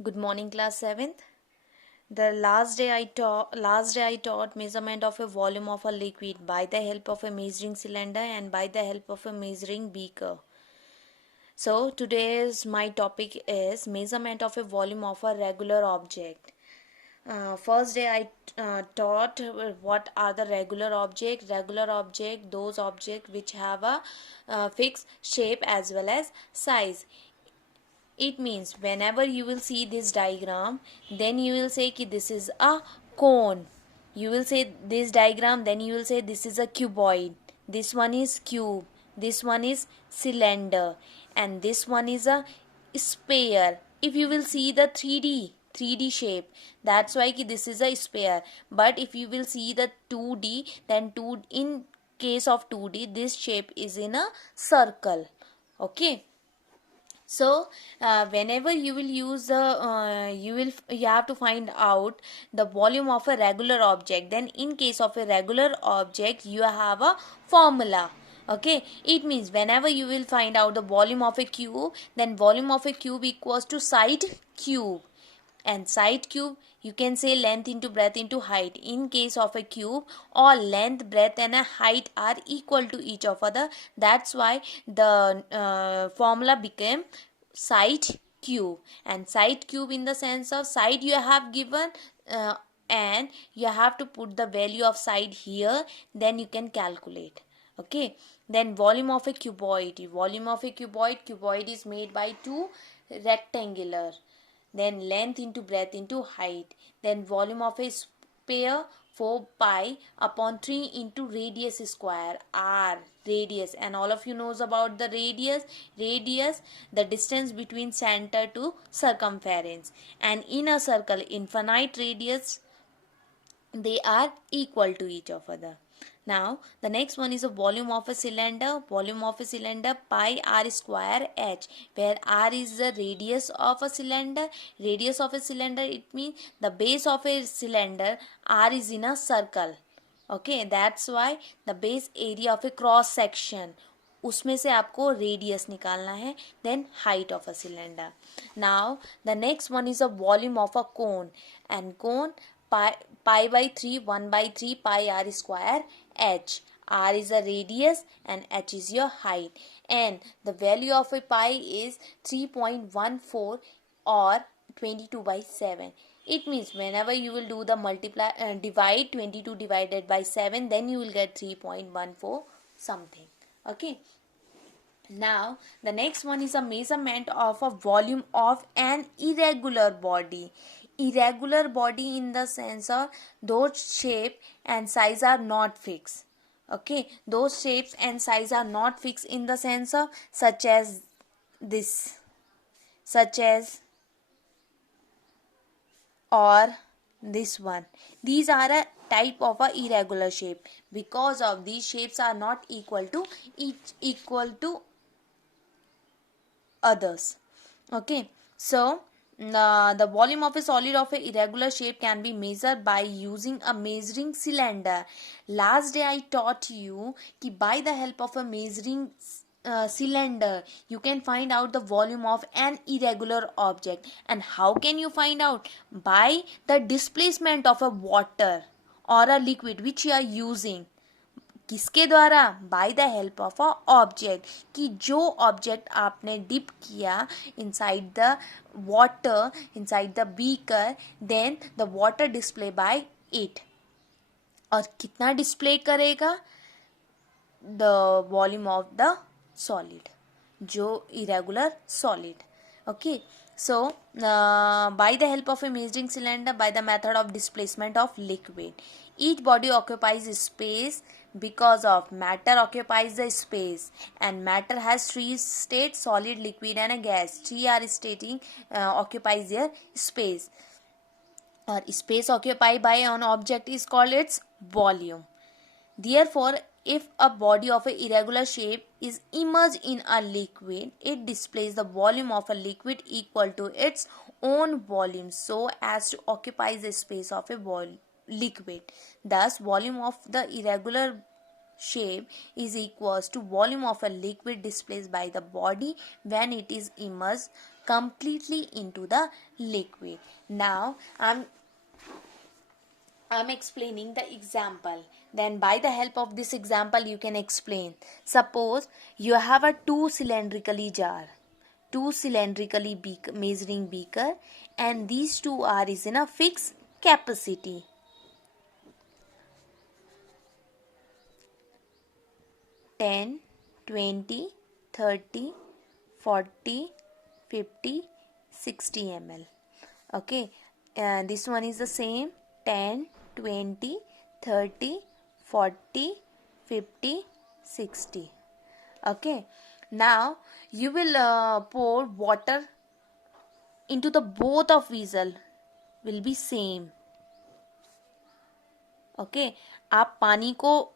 Good morning, class 7th. The last day I taught measurement of a volume of a liquid by the help of a measuring cylinder and by the help of a measuring beaker. So today's my topic is measurement of a volume of a regular object. First day I taught what are the regular object. Regular object, those objects which have a fixed shape as well as size. It means whenever you will see this diagram, then you will say ki this is a cone. You will say this diagram, then you will say this is a cuboid. This one is cube. This one is cylinder. And this one is a sphere. If you will see the 3D shape, that's why ki this is a sphere. But if you will see the 2D, then in case of 2D, this shape is in a circle. Okay. So whenever you will use you have to find out the volume of a regular object. Then in case of a regular object, you have a formula. Okay, it means whenever you will find out the volume of a cube, then volume of a cube equals to side cube. And side cube, you can say length into breadth into height. In case of a cube, all length, breadth and a height are equal to each other. That's why the formula became side cube. And side cube in the sense of side you have given, and you have to put the value of side here, then you can calculate. Okay, then volume of a cuboid. Cuboid is made by two rectangular. Then length into breadth into height. Then volume of a sphere, 4 pi upon 3 into radius square, r, radius. And all of you knows about the radius, the distance between center to circumference. And in a circle, infinite radius, they are equal to each other. Now the next one is a volume of a cylinder. Volume of a cylinder, pi r square h, where r is the radius of a cylinder. Radius of a cylinder, it means the base of a cylinder, r is in a circle. Okay, that's why the base area of a cross section, उसमें से आपको radius निकालना है. Then height of a cylinder. Now the next one is a volume of a cone. And cone, pi by 3, 1 by 3 pi r square h. R is a radius and h is your height. And the value of a pi is 3.14 or 22 by 7. It means whenever you will do the divide 22 divided by 7, then you will get 3.14 something. Okay. Now the next one is a measurement of a volume of an irregular body. Irregular body in the sense of those shape and size are not fixed. Okay, those shapes and size are not fixed in the sense of such as this, such as, or this one. These are a type of a irregular shape. Because of these shapes are not equal to others. Okay, so the volume of a solid of a irregular shape can be measured by using a measuring cylinder. Last day I taught you कि by the help of a measuring cylinder you can find out the volume of an irregular object. And how can you find out? By the displacement of a water or a liquid which you are using. किसके द्वारा? By the help of a object. कि जो object आपने dip किया inside the water, inside the beaker, then the water displace by it. और कितना displace करेगा? The volume of the solid, जो irregular solid. Okay, so by the help of a measuring cylinder, by the method of displacement of liquid, each body occupies space because of matter occupies the space. And matter has three states: solid, liquid and a gas. Three are stating occupies their space, or space occupied by an object is called its volume. Therefore, if a body of a irregular shape is immersed in a liquid, it displays the volume of a liquid equal to its own volume so as to occupy the space of a liquid. Thus, volume of the irregular shape is equals to volume of a liquid displaced by the body when it is immersed completely into the liquid. Now I'm explaining the example. Then by the help of this example you can explain. Suppose you have a two cylindrically measuring beaker, and these two are is in a fixed capacity. 10, 20, 30, 40, 50, 60 ml. Okay, this one is the same, 10, 20, 30, 40, 50, 60. Okay, now you will pour water into the both of vessel, will be same. Okay, आप पानी को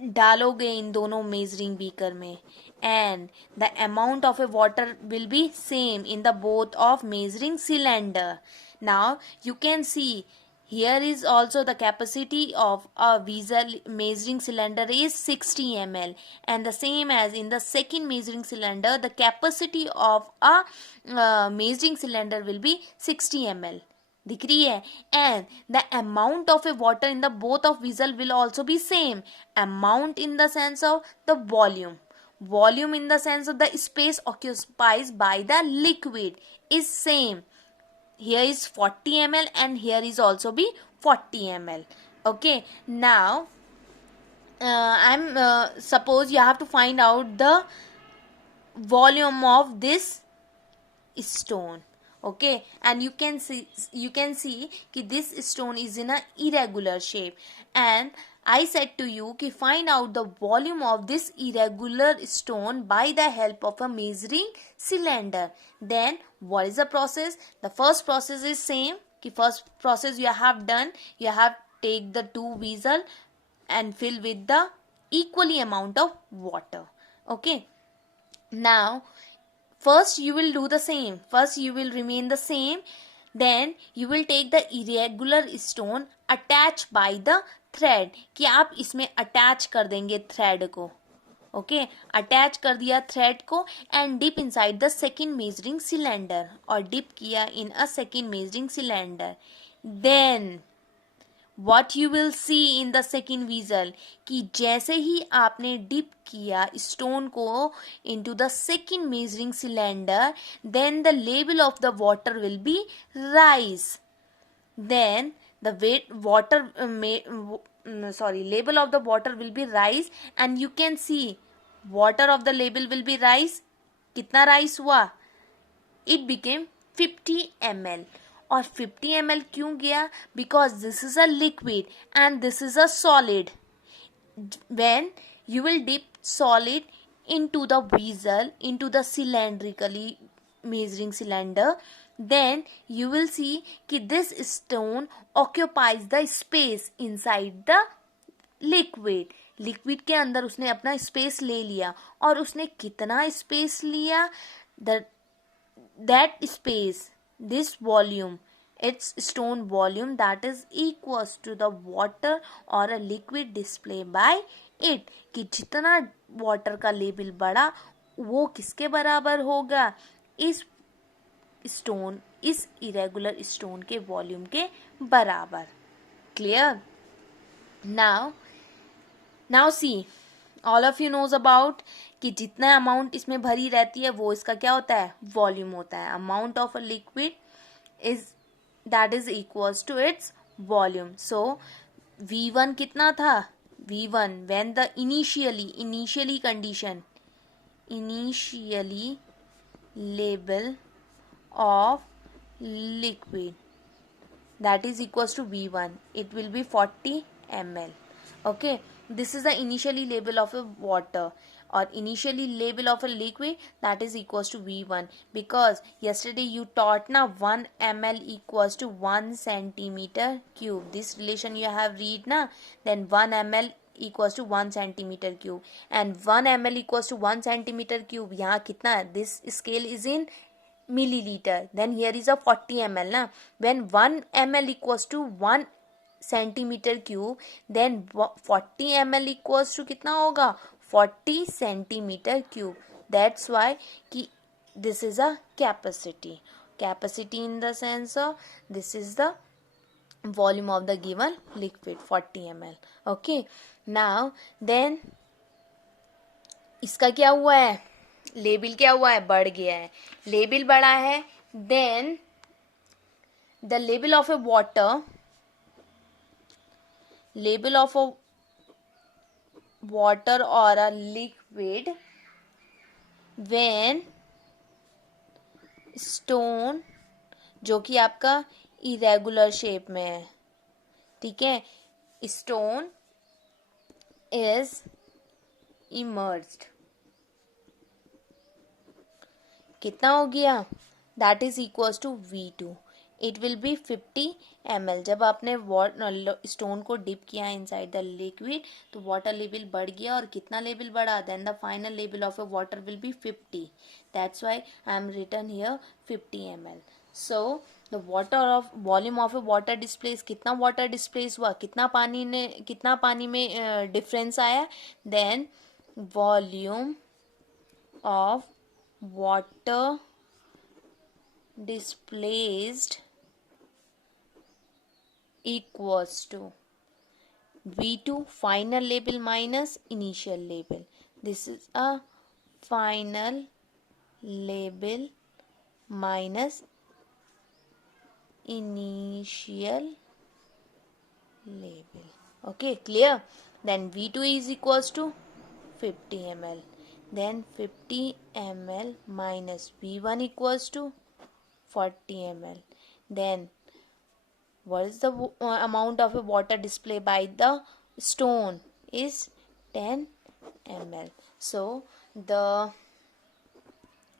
डालोगे इन दोनों measuring beaker में, and the amount of a water will B same in the both of measuring cylinder. Now you can see here is also the capacity of a vessel measuring cylinder is 60 ml, and the same as in the second measuring cylinder the capacity of a measuring cylinder will be 60 ml. दिख रही है, and the amount of a water in the both of vessel will also be same. Amount in the sense of the volume in the sense of the space occupied by the liquid is same. Here is 40 ml and here is also be 40 ml. Okay, now suppose you have to find out the volume of this stone. Okay, and you can see कि this stone is in a irregular shape, and I said to you कि find out the volume of this irregular stone by the help of a measuring cylinder. Then what is the process? The first process is same कि first process you have done, you have take the two vessel and fill with the equally amount of water. Okay, now first you will do the same, first you will remain the same, then you will take the irregular stone attach by the thread, कि आप इसमें attach कर देंगे thread को. Okay, attach कर दिया thread को and dip inside the second measuring cylinder, और dip किया in a second measuring cylinder. Then what you will see in the second vessel कि जैसे ही आपने dip किया stone को into the second measuring cylinder, then the level of the water will be rise. Then the level of the water will be rise, and you can see water of the level will be rise. कितना rise हुआ? It became 50 ml. और 50 ml क्यों गया? Because this is a liquid and this is a solid. When you will dip solid into the vessel, into the cylindrically measuring cylinder, then you will see कि this stone occupies the space inside the liquid. Liquid के अंदर उसने अपना space ले लिया, और उसने कितना स्पेस लिया? that space, this volume, its stone volume, that is equals to the water or a liquid display by it. कि जितना वाटर का लेवल बढ़ा वो किसके बराबर होगा? इस स्टोन, इस इरेगुलर स्टोन के वॉल्यूम के बराबर. Clear? Now see, all of you knows about कि जितना अमाउंट इसमें भरी रहती है वो इसका क्या होता है? वॉल्यूम होता है. Amount of a liquid is that is equals to its volume. So V1 कितना था? V1 when the initially condition, initially level of liquid, that is equals to V1, it will be 40 ml. Okay, this is the initially level of a water or initially level of a liquid, that is equals to V1, because yesterday you taught na 1 ml equals to 1 centimeter cube. This relation you have read na, then 1 ml equals to 1 centimeter cube, and 1 ml equals to 1 centimeter cube. यहाँ कितना? This scale is in milliliter. Then here is a 40 ml na. When 1 ml equals to 1 centimeter cube, then 40 ml equals to कितना होगा? 40 centimeter cube. That's why कि this is a capacity. Capacity in the sense of this is the volume of the given liquid 40 ml. Okay, now then इसका क्या हुआ है, level क्या हुआ है, बढ़ गया है. लेवल बढ़ा है, then the level of a water, level of a water or a liquid when stone जो कि आपका इरेगुलर शेप में है, ठीक है, स्टोन इज इमर्ज्ड, कितना हो गया, that is equals to V2. It will be 50 ml. जब आपने स्टोन को डिप किया इनसाइड द लिक्विड तो वाटर लेवल बढ़ गया, और कितना लेवल बढ़ा, then the final level of a water will be 50. That's why I am written here 50 ml. So the water of volume of a water displace, कितना water displace हुआ, कितना पानी में डिफरेंस आया, देन volume of water displaced equals to V2 final label minus initial label. This is a final label minus initial label. Okay, clear? Then V2 is equals to 50 ml. Then 50 ml minus V1 equals to 40 ml. Then what is the amount of a water display by the stone is 10 ml. So the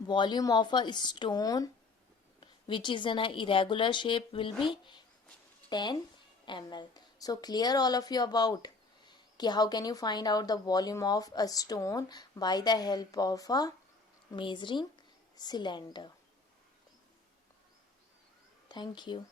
volume of a stone which is in an irregular shape will be 10 ml. So clear all of you about how can you find out the volume of a stone by the help of a measuring cylinder. Thank you.